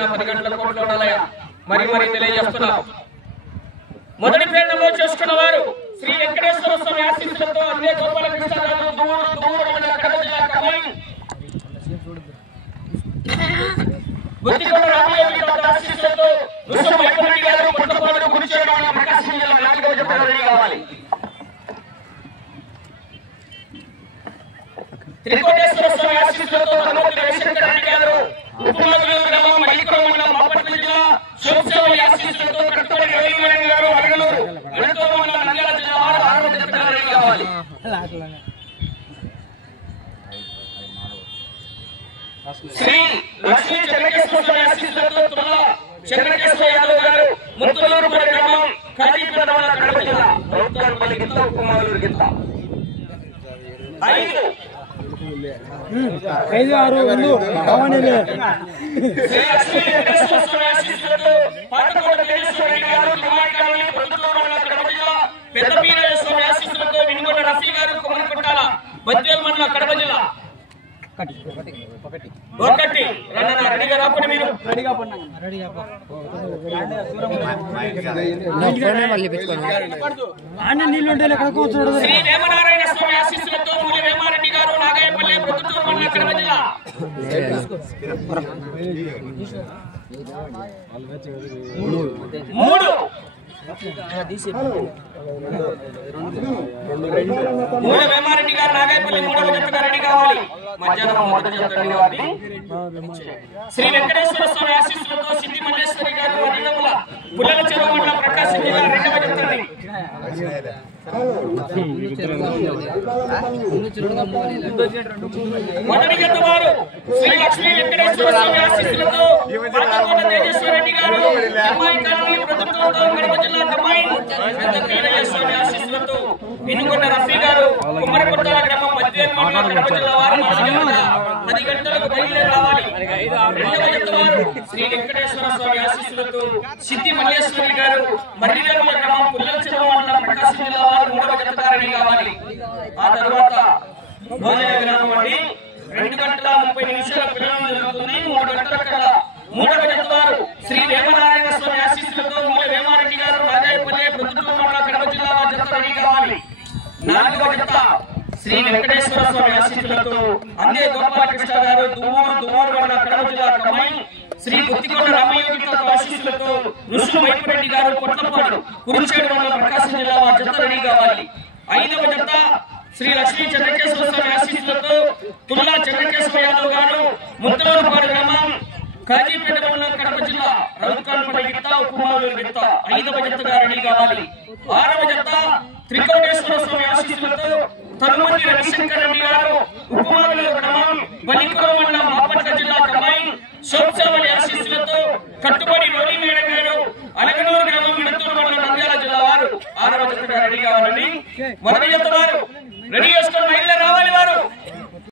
10 గంటల కోట్లు ఉండాలయ్యా మరి తెలియజేస్తున్నాం. మొదటి పేరు నమోదు చేసుకున్న వారు శ్రీ వెంకటేశ్వర స్వామి ఆశీస్సులతో అదే గోపాలకృష్ణరాజు బుద్ధికొండ రామయ్య ఆశీస్సులతో గారు పుట్టపాడు కురిచేడు ప్రకాశం జిల్లా 4వ జత రెడీ కావాలి. త్రికోటేశ్వర స్వామి ఆశీస్సులతో రవిశంకర్ రెడ్డి గారు ఉపమాధులు గ్రామం మల్లికురం మండలం బాపట్ల జిల్లా శోభసేవలి ఆశీస్సులతో కట్టుబడి రవిమేణ గారు అరగలూరు అనంతపురం మండలం నంద్యాల జిల్లా వారు 6వ జత రెడీ కావాలి. శ్రీ లక్ష్మీ చెన్నకేశ్వర స్వామి ఆశీస్సులతో తుల్లా చెన్నకేశ్వర యాదవ్ గారు ముత్తలూరుపల్లి గ్రామం కాజీపేట మండలం కడప జిల్లా రౌతారుపల్లి గిత్త ఉపమాధులు గిత్త 5 5 6 1 కావనేలే శ్రీ లక్ష్మీ వెంకటేశ్వర స్వామి ఆశీస్సులతో పాటకోట తేజేశ్వర రెడ్డి గారు లిమాయికాని ప్రొద్దుటూరు మండలం కడప జిల్లా పెద్దపీరయ్య స్వామి ఆశీస్సులతో వినుగొండ రఫీ గారు కుమరకొట్టాల బద్వేల్ మండలం కడప జిల్లా 1 రెడీగా రాకుండా మీరు రెడీగా శ్రీ వేమనారాయణ స్వామి ఆశీస్సులతో మూలి వేమారెడ్డి గారు నాగాయపల్లి ప్రొద్దుటూరు మండలం కడప జిల్లా 3 మూల వేమారెడ్డి గారు నాగాయపల్లి 3వ జతగా రెడీ కావాలి. మధ్యాహ్నం మొదటి జత రెడీ కావాలి. శ్రీ వెంకటేశ్వర స్వామి ఆశీస్సులతో సిద్ధి మల్లేశ్వరి గారు వరినముల పుల్లల చెరువు మండలం ప్రకాశం జిల్లా 2వ జత రెడీ. మొదటి జత వారు శ్రీ లక్ష్మీ వెంకటేశ్వర స్వామి ఆశీస్సులతో పాటకోట తేజేశ్వర రెడ్డి గారు లిమాయికాని ప్రొద్దుటూరు కడప జిల్లా పెద్దపీరయ్య స్వామి ఆశీస్సులతో వినుగొండ రఫీ గారు కుమ్మరకొట్టాల గ్రామం బద్వేల్ మండలం కడప జిల్లా వారు 10 గంటలకు బయలుదేరి రావాలి. 2వ జత వారు శ్రీ వెంకటేశ్వర స్వామి ఆశీస్సులతో సిద్ధి మల్లేశ్వరి గారు మర్రివేముల గ్రామం పుల్లల చెరువు మండలం ప్రకాశం జిల్లా వారు 3వ జతగా రెడీ కావాలి. ఆ తర్వాత భోజన గ్రామం అండి 2 గంటల 30 నిమిషాల పిల్లలు జరుగుతుంది. 3 గంటల కల్లా 3వ జత వారు శ్రీ వేమనారాయణ స్వామి ఆశీస్సులతో మూల వేమారెడ్డి గారు నాగాయపల్లి ప్రొద్దుటూరు మండలం కడప జిల్లా జత రెడీ కావాలి. 4వ జత శ్రీ వెంకటేశ్వర స్వామి ఆశీస్సులతో అందే గోపాలకృష్ణ గారు దువ్వూరు మండలం కడప జిల్లా కమ్మాయి శ్రీ బుద్ధికొండ రామయ్య ఆశీస్సులతో రుసులు వైపురెడ్డి గారు కొట్లపాడు కురిచేడు మండలం ప్రకాశం జిల్లా జత రెడీ కావాలి. 5వ జత శ్రీ లక్ష్మీ చెన్నకేశ్వర స్వామి ఆశీస్సులతో తుల్లా చెన్నకేశ్వర యాదవ్ గారు ముత్తలూరుపాడు గ్రామం కాజీపేట మండలం కడప జిల్లా రౌతారుపల్లి గిత్త ఉపమాధులు గిత్త 5వ జతగా రెడీ కావాలి. 6వ జత త్రికోటేశ్వర స్వామి ఆశీస్సులతో తనుమతి రవిశంకర్ రెడ్డి గారు ఉపమాధుల గ్రామం బలికురం మండలం బాపట్ల జిల్లా కమ్మాయి శోభసేవలి ఆశీస్సులతో కట్టుబడి రవిమేణ గారు అలగనూరు గ్రామం మిడతూరు మండలం నంద్యాల జిల్లా వారు 6వ జతగా రెడీ కావాలని. మొదటి జత